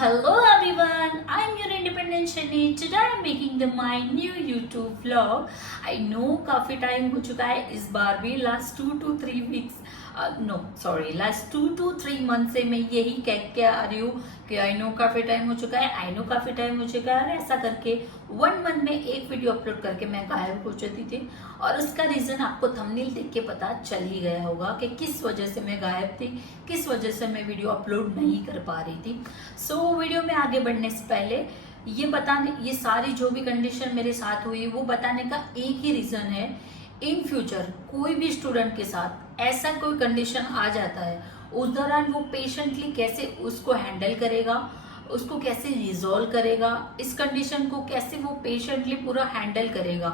Hello everyone, I'm your independent Shani. Today I'm making my new YouTube vlog. I know काफी time हो चुका है इस बार भी last 2 to 3 weeks last 2 to 3 month से मैं यही कह के आ रही हूँ कि आई नो काफी टाइम हो चुका है, आई नो काफी टाइम हो चुका है। ऐसा करके 1 month में एक वीडियो अपलोड करके मैं गायब हो जाती थी और उसका रीजन आपको थंबनेल देख के पता चल ही गया होगा कि किस वजह से मैं गायब थी, किस वजह से मैं वीडियो अपलोड नहीं कर पा रही थी। वीडियो में आगे बढ़ने से पहले ये सारी जो भी कंडीशन मेरे साथ हुई वो बताने का एक ही रीजन है। इन फ्यूचर कोई भी स्टूडेंट के साथ ऐसा कोई कंडीशन आ जाता है, उस दौरान वो पेशेंटली कैसे उसको हैंडल करेगा, उसको कैसे रिजॉल्व करेगा, इस कंडीशन को कैसे वो पेशेंटली पूरा हैंडल करेगा।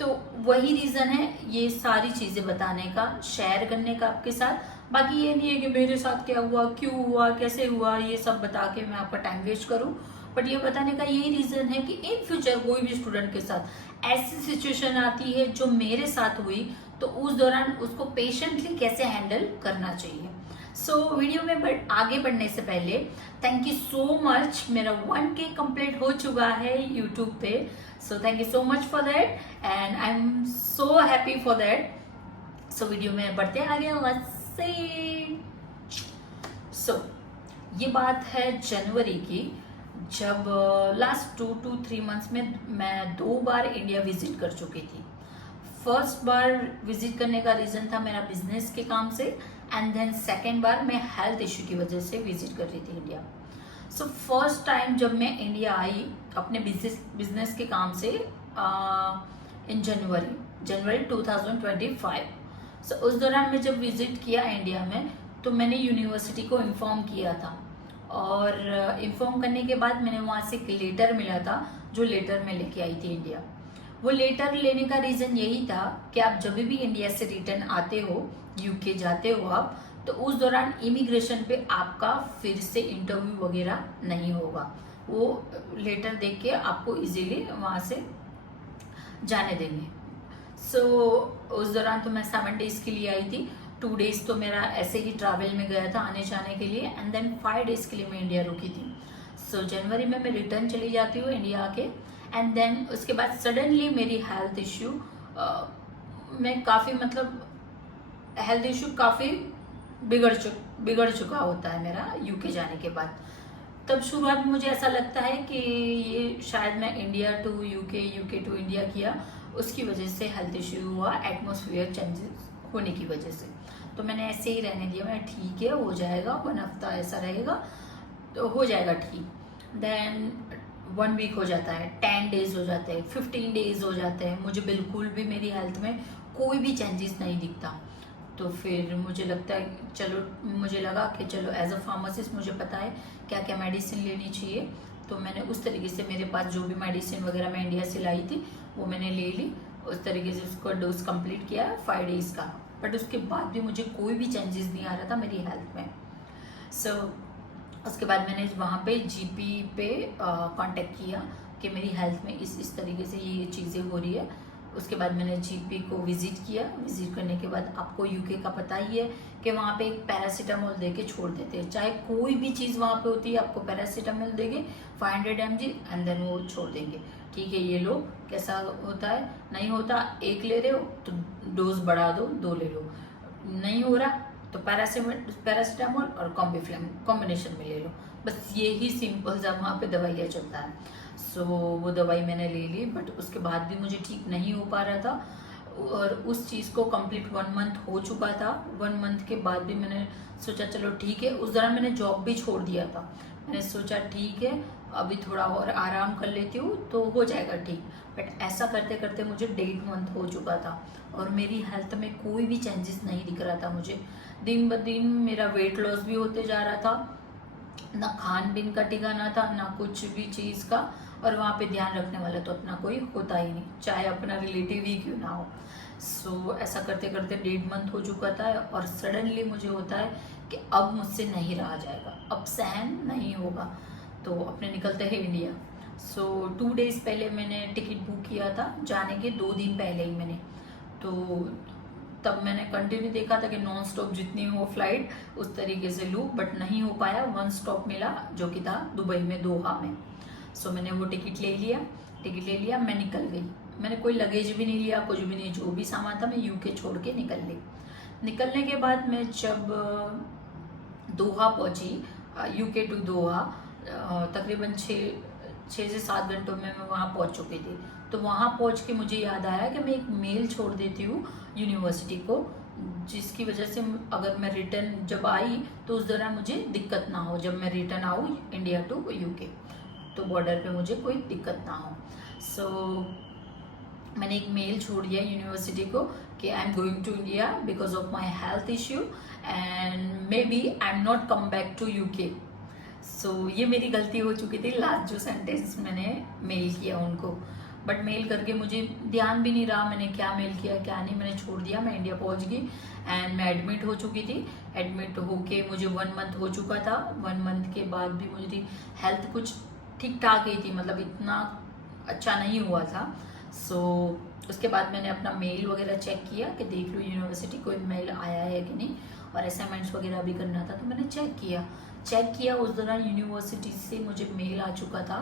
तो वही रीजन है ये सारी चीजें बताने का, शेयर करने का आपके साथ। बाकी ये नहीं है कि मेरे साथ क्या हुआ, क्यों हुआ, कैसे हुआ, ये सब बता के मैं आपका टाइम वेस्ट करूं। बट ये बताने का यही रीजन है कि इन फ्यूचर कोई भी स्टूडेंट के साथ ऐसी सिचुएशन आती है जो मेरे साथ हुई, तो उस दौरान उसको पेशेंटली कैसे हैंडल करना चाहिए। वीडियो में आगे बढ़ने से पहले थैंक यू सो मच, मेरा 1K कंप्लीट हो चुका है यूट्यूब पे। Thank you so much for that and I am so happy for that. Video में बढ़ते आगे, लेट्स सी। ये बात है जनवरी की, जब लास्ट 2 to 3 months में मैं 2 बार इंडिया विजिट कर चुकी थी। फर्स्ट बार विजिट करने का रीजन था मेरा बिजनेस के काम से, एंड देन सेकेंड बार मैं हेल्थ इश्यू की वजह से विजिट कर रही थी इंडिया। फर्स्ट टाइम जब मैं इंडिया आई अपने बिजनेस के काम से इन जनवरी 2025। उस दौरान मैं जब विजिट किया इंडिया में तो मैंने यूनिवर्सिटी को इन्फॉर्म किया था, और इन्फॉर्म करने के बाद मैंने वहाँ से एक लेटर मिला था, जो लेटर मैं लेके आई थी इंडिया। वो लेटर लेने का रीज़न यही था कि आप जब भी इंडिया से रिटर्न आते हो, यूके जाते हो आप, तो उस दौरान इमिग्रेशन पे आपका फिर से इंटरव्यू वगैरह नहीं होगा। वो लेटर देख के आपको इजीली वहाँ से जाने देंगे। उस दौरान तो मैं 7 days के लिए आई थी। 2 days तो मेरा ऐसे ही ट्रैवल में गया था आने जाने के लिए, एंड देन 5 days के लिए मैं इंडिया रुकी थी। जनवरी में मैं रिटर्न चली जाती हूँ इंडिया आके, एंड देन उसके बाद सडनली मेरी हेल्थ इश्यू में काफ़ी हेल्थ इश्यू काफ़ी बिगड़ चुका होता है मेरा यूके जाने के बाद। तब शुरुआत में मुझे ऐसा लगता है कि ये शायद मैं India to UK, UK to India किया, उसकी वजह से हेल्थ इश्यू हुआ, एटमॉस्फेयर चेंजेस होने की वजह से। तो मैंने ऐसे ही रहने दिया, मैं ठीक है हो जाएगा, 1 हफ्ता ऐसा रहेगा तो हो जाएगा ठीक। देन 1 week हो जाता है, 10 days हो जाते हैं, 15 days हो जाते हैं, मुझे बिल्कुल भी मेरी हेल्थ में कोई भी चेंजेस नहीं दिखता। तो फिर मुझे लगा कि चलो एज अ फार्मासिस्ट मुझे पता है क्या क्या मेडिसिन लेनी चाहिए। तो मैंने उस तरीके से मेरे पास जो भी मेडिसिन वगैरह मैं इंडिया से लाई थी वो मैंने ले ली, उस तरीके से उसको डोज कंप्लीट किया 5 days का। बट उसके बाद भी मुझे कोई भी चेंजेस नहीं आ रहा था मेरी हेल्थ में। उसके बाद मैंने वहाँ पे जीपी पे कांटेक्ट किया कि मेरी हेल्थ में इस तरीके से ये चीज़ें हो रही है। उसके बाद मैंने जीपी को विजिट किया। विजिट करने के बाद आपको यूके का पता ही है कि वहाँ पे एक पैरासीटामोल दे के छोड़ देते हैं, चाहे कोई भी चीज़ वहाँ पे होती है आपको पैरासीटामोल देंगे 500 mg, एंड देन वो छोड़ देंगे, ठीक है ये लो। कैसा होता है, नहीं होता, एक ले रहे हो तो डोज बढ़ा दो, 2 ले लो, नहीं हो रहा तो पैरासीटामोल और कॉम्बिफ्लेम कॉम्बिनेशन में ले लो। बस यही सिंपल सा वहाँ पे दवाइयाँ चलता है। वो दवाई मैंने ले ली, बट उसके बाद भी मुझे ठीक नहीं हो पा रहा था, और उस चीज़ को कंप्लीट 1 month हो चुका था। 1 month के बाद भी मैंने सोचा चलो ठीक है। उस दौरान मैंने जॉब भी छोड़ दिया था, मैंने सोचा ठीक है अभी थोड़ा और आराम कर लेती हूँ तो हो जाएगा ठीक। बट ऐसा करते करते मुझे 1.5 month हो चुका था और मेरी हेल्थ में कोई भी चेंजेस नहीं दिख रहा था मुझे। दिन ब दिन मेरा वेट लॉस भी होते जा रहा था, ना खान पीन का ठिकाना था, ना कुछ भी चीज़ का, और वहाँ पे ध्यान रखने वाला तो अपना कोई होता ही नहीं, चाहे अपना रिलेटिव ही क्यों ना हो। ऐसा करते करते 1.5 month हो चुका था, और सडनली मुझे होता है कि अब मुझसे नहीं रहा जाएगा, अब सहन नहीं होगा, तो अपने निकलते हैं इंडिया। 2 days पहले मैंने टिकट बुक किया था जाने के, 2 दिन पहले ही मैंने। तो तब मैंने कंटिन्यू देखा था कि नॉन स्टॉप जितनी हो फ्लाइट उस तरीके से लूँ, बट नहीं हो पाया। वन स्टॉप मिला जो कि था दुबई में, दोहा में। सो मैंने वो टिकट ले लिया, मैं निकल गई। मैंने कोई लगेज भी नहीं लिया, कुछ भी नहीं, जो भी सामान था मैं यूके छोड़ के निकल गई। निकलने के बाद मैं जब दोहा पहुंची, यूके टू दोहा, तकरीबन 6 से 7 घंटों में मैं वहाँ पहुँच चुकी थी। तो वहाँ पहुँच के मुझे याद आया कि मैं एक मेल छोड़ देती हूँ यूनिवर्सिटी को, जिसकी वजह से अगर मैं रिटर्न जब आई तो उस दौरान मुझे दिक्कत ना हो, जब मैं रिटर्न आऊँ इंडिया टू यूके तो बॉर्डर पे मुझे कोई दिक्कत ना हो। सो मैंने एक मेल छोड़ दिया यूनिवर्सिटी को कि I am going to India because of my health issue and may be I am not come back to UK. So ये मेरी गलती हो चुकी थी, लास्ट जो सेंटेंस मैंने मेल किया उनको। बट मेल करके मुझे ध्यान भी नहीं रहा मैंने क्या मेल किया क्या नहीं, मैंने छोड़ दिया। मैं इंडिया पहुंच गई एंड मैं एडमिट हो चुकी थी। एडमिट होके मुझे 1 मंथ हो चुका था। 1 मंथ के बाद भी मुझे हेल्थ कुछ ठीक ठाक ही थी, मतलब इतना अच्छा नहीं हुआ था। सो उसके बाद मैंने अपना मेल वगैरह चेक किया कि देख लो यूनिवर्सिटी कोई मेल आया है कि नहीं, और असाइनमेंट्स वगैरह भी करना था तो मैंने चेक किया। उस दौरान यूनिवर्सिटी से मुझे मेल आ चुका था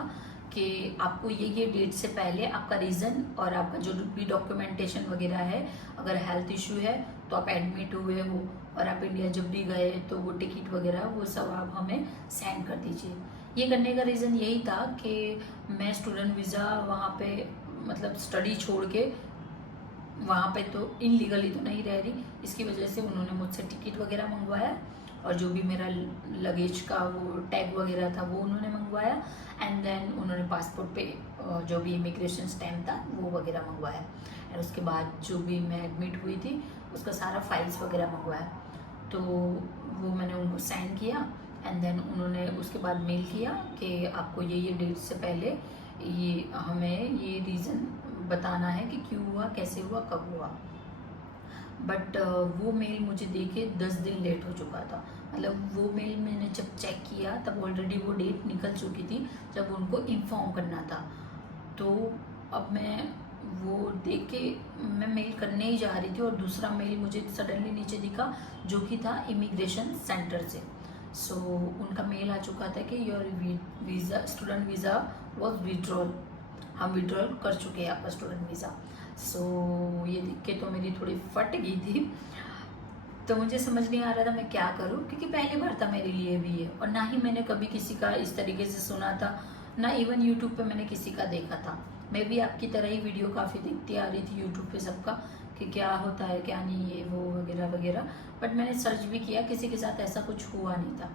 कि आपको ये डेट से पहले आपका रीज़न और आपका जो भी डॉक्यूमेंटेशन वगैरह है, अगर हेल्थ इशू है तो आप एडमिट हुए हो और आप इंडिया जब भी गए तो वो टिकट वगैरह वो सब आप हमें सेंड कर दीजिए। ये करने का रीज़न यही था कि मैं स्टूडेंट वीज़ा वहाँ पे मतलब स्टडी छोड़ के वहाँ पे तो इनलीगली तो नहीं रह रही, इसकी वजह से उन्होंने मुझसे टिकट वगैरह मंगवाया और जो भी मेरा लगेज का वो टैग वगैरह था वो उन्होंने मंगवाया एंड देन उन्होंने पासपोर्ट पे जो भी इमिग्रेशन स्टैम्प था वो वगैरह मंगवाया। और उसके बाद जो भी मैं एडमिट हुई थी उसका सारा फाइल्स वगैरह मंगवाया, तो वो मैंने उनको साइन किया एंड देन उन्होंने उसके बाद मेल किया कि आपको ये डेट से पहले ये हमें ये रीज़न बताना है कि क्यों हुआ, कैसे हुआ, कब हुआ। बट वो मेल मुझे देके 10 दिन लेट हो चुका था। मतलब वो मेल मैंने जब चेक किया तब ऑलरेडी वो डेट निकल चुकी थी जब उनको इन्फॉर्म करना था। तो अब मैं वो देख के मैं मेल करने ही जा रही थी और दूसरा मेल मुझे सडनली नीचे दिखा जो कि था इमिग्रेशन सेंटर से। सो उनका मेल आ चुका था कि your visa student visa was withdrawal, हम विड्रॉल कर चुके हैं आपका स्टूडेंट वीज़ा। सो ये देख के तो मेरी थोड़ी फट गई थी, तो मुझे समझ नहीं आ रहा था मैं क्या करूं, क्योंकि पहली बार था मेरे लिए भी ये, और ना ही मैंने कभी किसी का इस तरीके से सुना था, ना इवन यूट्यूब पे मैंने किसी का देखा था। मैं भी आपकी तरह ही वीडियो काफ़ी देखती आ रही थी यूट्यूब पे सबका कि क्या होता है क्या नहीं, ये वो वगैरह वगैरह, बट मैंने सर्च भी किया, किसी के साथ ऐसा कुछ हुआ नहीं था।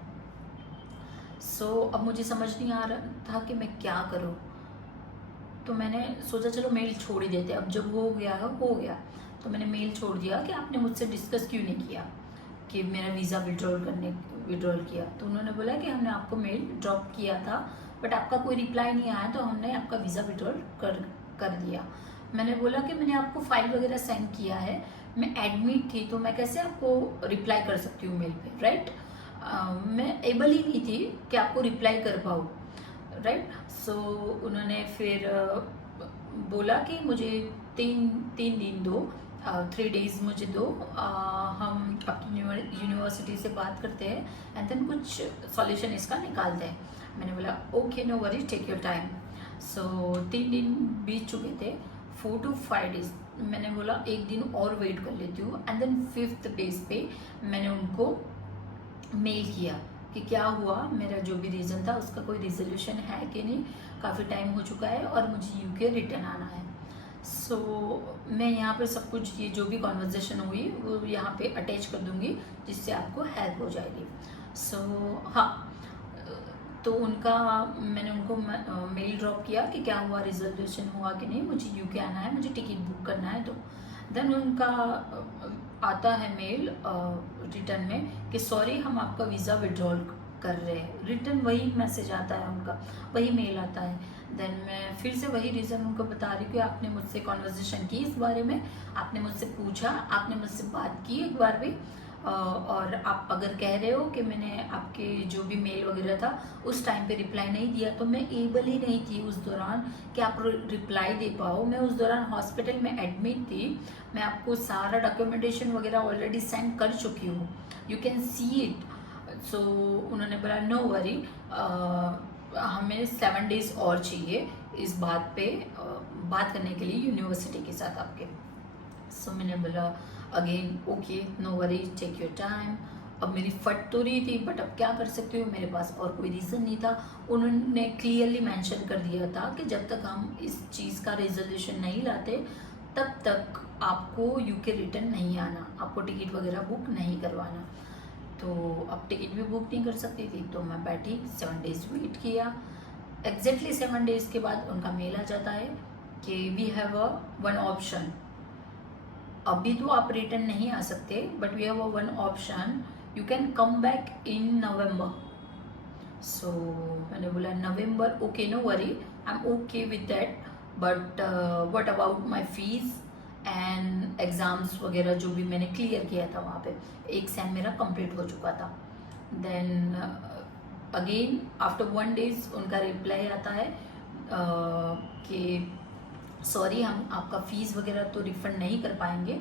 सो अब मुझे समझ नहीं आ रहा था कि मैं क्या करूँ, तो मैंने सोचा चलो मेल छोड़ ही देते, अब जब हो गया हो गया। तो मैंने मेल छोड़ दिया कि आपने मुझसे डिस्कस क्यों नहीं किया कि मेरा वीज़ा विड्रॉल किया। तो उन्होंने बोला कि हमने आपको मेल ड्रॉप किया था बट आपका कोई रिप्लाई नहीं आया तो हमने आपका वीज़ा विड्रॉल कर दिया। मैंने बोला कि मैंने आपको फाइल वगैरह सेंड किया है, मैं एडमिट थी तो मैं कैसे आपको रिप्लाई कर सकती हूँ मेल पे, राइट। मैं एबल ही नहीं थी कि आपको रिप्लाई कर पाऊँ, राइट। सो उन्होंने फिर बोला कि मुझे तीन दिन दो, 3 डेज मुझे दो, हम अपनी यूनिवर्सिटी से बात करते हैं एंड देन कुछ सॉल्यूशन इसका निकालते हैं। मैंने बोला okay no worry, take your time. So 3 दिन बीत चुके थे, 4 to 5 डेज। मैंने बोला एक दिन और वेट कर लेती हूँ एंड देन 5th डेज पे मैंने उनको मेल किया कि क्या हुआ, मेरा जो भी रीज़न था उसका कोई रिजोल्यूशन है कि नहीं, काफ़ी टाइम हो चुका है और मुझे यूके रिटर्न आना है। सो मैं यहाँ पे सब कुछ ये जो भी कॉन्वर्जेशन हुई वो यहाँ पे अटैच कर दूँगी जिससे आपको हेल्प हो जाएगी। सो हाँ, तो मैंने उनको मेल ड्रॉप किया कि क्या हुआ, रिजोल्यूशन हुआ कि नहीं, मुझे यूके आना है, मुझे टिकट बुक करना है। तो देन उनका आता है मेल रिटर्न में कि सॉरी हम आपका वीज़ा विड्रॉल कर रहे हैं। रिटर्न वही मैसेज आता है उनका, वही मेल आता है। देन मैं फिर से वही रीज़न उनको बता रही हूँ कि आपने मुझसे कॉन्वर्जेशन की इस बारे में, आपने मुझसे पूछा, आपने मुझसे बात की एक बार भी, और आप अगर कह रहे हो कि मैंने आपके जो भी मेल वगैरह था उस टाइम पे रिप्लाई नहीं दिया, तो मैं एबल ही नहीं थी उस दौरान कि आप रिप्लाई दे पाओ। मैं उस दौरान हॉस्पिटल में एडमिट थी। मैं आपको सारा डॉक्यूमेंटेशन वगैरह ऑलरेडी सेंड कर चुकी हूँ, यू कैन सी इट। सो उन्होंने बोला नो वरी, हमें 7 डेज और चाहिए इस बात पे बात करने के लिए यूनिवर्सिटी के साथ आपके। सो मैंने बोला again okay no worry, take your time. अब मेरी फट तो रही थी, बट अब क्या कर सकती हूँ, मेरे पास और कोई रीज़न नहीं था। उन्होंने क्लियरली मेंशन कर दिया था कि जब तक हम इस चीज़ का रेजोल्यूशन नहीं लाते तब तक आपको यूके रिटर्न नहीं आना, आपको टिकट वगैरह बुक नहीं करवाना। तो अब टिकट भी बुक नहीं कर सकती थी, तो मैं बैठी 7 डेज वेट किया। एग्जैक्टली 7 डेज के बाद उनका मेल आ जाता है कि we have a one option. अभी तो आप रिटर्न नहीं आ सकते, but we have a one option, you can come back in November. So मैंने बोला November, okay no worry, I am okay with that, but what about my fees and exams वगैरह जो भी मैंने क्लियर किया था वहाँ पे, एक सेम मेरा कंप्लीट हो चुका था। देन अगेन आफ्टर 1 डेज उनका रिप्लाई आता है कि सॉरी हम आपका फ़ीस वगैरह तो रिफ़ंड नहीं कर पाएंगे,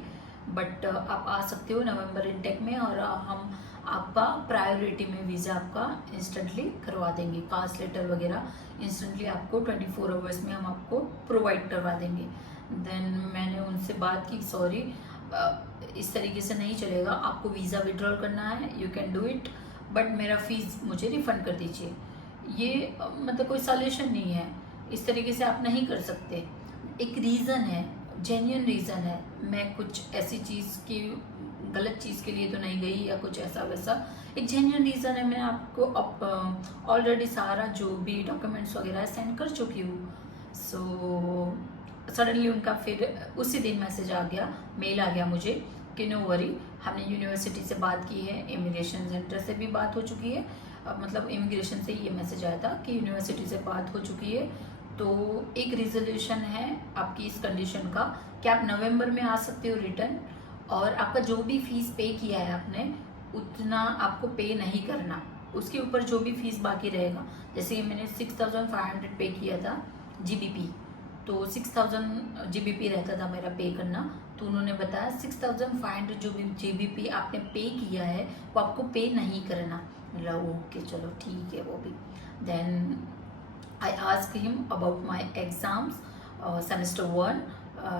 बट आप आ सकते हो नवंबर इनटेक में, और हम आपका प्रायोरिटी में वीज़ा आपका इंस्टेंटली करवा देंगे, कास्ट लेटर वगैरह इंस्टेंटली आपको 24 आवर्स में हम आपको प्रोवाइड करवा देंगे। देन मैंने उनसे बात की, सॉरी इस तरीके से नहीं चलेगा, आपको वीज़ा विड्रॉल करना है, you can do it, but मेरा फ़ीस मुझे रिफ़ंड कर दीजिए। ये मतलब कोई सॉल्यूशन नहीं है, इस तरीके से आप नहीं कर सकते। एक रीज़न है, जेन्युइन रीज़न है, मैं कुछ ऐसी चीज़ की गलत चीज़ के लिए तो नहीं गई या कुछ ऐसा वैसा, एक जेन्युइन रीज़न है। मैं आपको अब ऑलरेडी सारा जो भी डॉक्यूमेंट्स वगैरह सेंड कर चुकी हूँ। सो सडनली उनका फिर उसी दिन मैसेज आ गया, मेल आ गया मुझे कि नो वरी, हमने यूनिवर्सिटी से बात की है, इमिग्रेशन सेंटर से भी बात हो चुकी है, मतलब इमिग्रेशन से ये मैसेज आया था कि यूनिवर्सिटी से बात हो चुकी है, तो एक रिजोल्यूशन है आपकी इस कंडीशन का कि आप नवंबर में आ सकते हो रिटर्न, और आपका जो भी फीस पे किया है आपने उतना आपको पे नहीं करना, उसके ऊपर जो भी फीस बाकी रहेगा, जैसे कि मैंने 6500 पे किया था जीबीपी, तो 6000 जीबीपी रहता था मेरा पे करना, तो उन्होंने बताया 6500 जो भी जीबीपी आपने पे किया है वो आपको पे नहीं करना। मेरा ओके चलो ठीक है वो भी। Then I asked him about my exams, semester 1,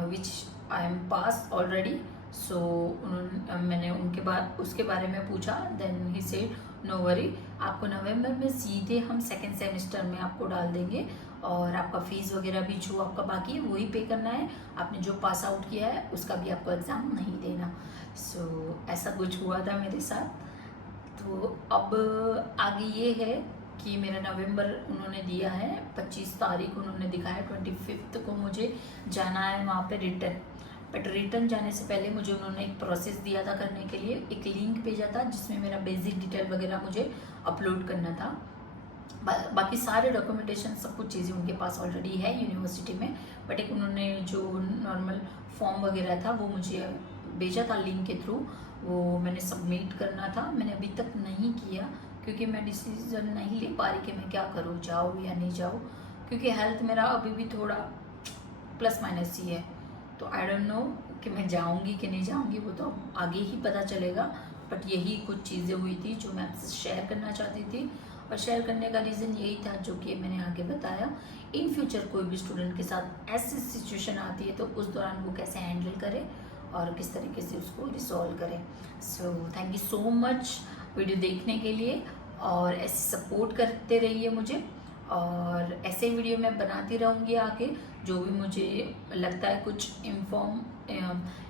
which I am passed already. So मैंने उसके बारे में पूछा। Then he said no worry, आपको नवंबर में सीधे हम 2nd सेमेस्टर में आपको डाल देंगे, और आपका फीस वगैरह भी जो आपका बाकी है वही पे करना है, आपने जो पास आउट किया है उसका भी आपको एग्ज़ाम नहीं देना। So ऐसा कुछ हुआ था मेरे साथ। तो अब आगे ये है कि मेरा नवंबर उन्होंने दिया है, 25 तारीख उन्होंने दिखाया, 25 को मुझे जाना है वहाँ पे रिटर्न, बट रिटर्न जाने से पहले मुझे उन्होंने एक प्रोसेस दिया था करने के लिए, एक लिंक भेजा था जिसमें मेरा बेसिक डिटेल वगैरह मुझे अपलोड करना था। बाकी सारे डॉक्यूमेंटेशन सब कुछ चीज़ें उनके पास ऑलरेडी है यूनिवर्सिटी में, बट एक उन्होंने जो नॉर्मल फॉर्म वगैरह था वो मुझे भेजा था लिंक के थ्रू, वो मैंने सबमिट करना था। मैंने अभी तक नहीं किया क्योंकि मैं डिसीजन नहीं ले पा रही कि मैं क्या करूँ, जाऊँ या नहीं जाऊँ, क्योंकि हेल्थ मेरा अभी भी थोड़ा प्लस माइनस ही है। तो आई डोंट नो कि मैं जाऊँगी कि नहीं जाऊँगी, वो तो आगे ही पता चलेगा। बट यही कुछ चीज़ें हुई थी जो मैं आपसे शेयर करना चाहती थी, और शेयर करने का रीज़न यही था जो कि मैंने आगे बताया। इन फ्यूचर कोई भी स्टूडेंट के साथ ऐसी सिचुएशन आती है तो उस दौरान वो कैसे हैंडल करे और किस तरीके से उसको रिसॉल्व करें। So thank you so much video देखने के लिए, और ऐसे सपोर्ट करते रहिए मुझे, और ऐसे वीडियो मैं बनाती रहूँगी आगे, जो भी मुझे लगता है कुछ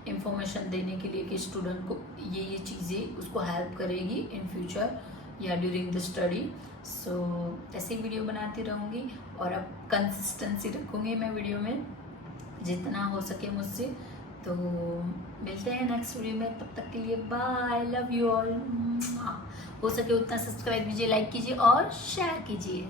इंफॉर्मेशन देने के लिए कि स्टूडेंट को ये चीज़ें उसको हेल्प करेगी इन फ्यूचर या ड्यूरिंग द स्टडी। सो ऐसे वीडियो बनाती रहूँगी, और अब कंसिस्टेंसी रखूँगी मैं वीडियो में जितना हो सके मुझसे। तो मिलते हैं नेक्स्ट वीडियो में, तब तक के लिए बाय, लव यू ऑल। हो सके उतना सब्सक्राइब कीजिए, लाइक कीजिए और शेयर कीजिए।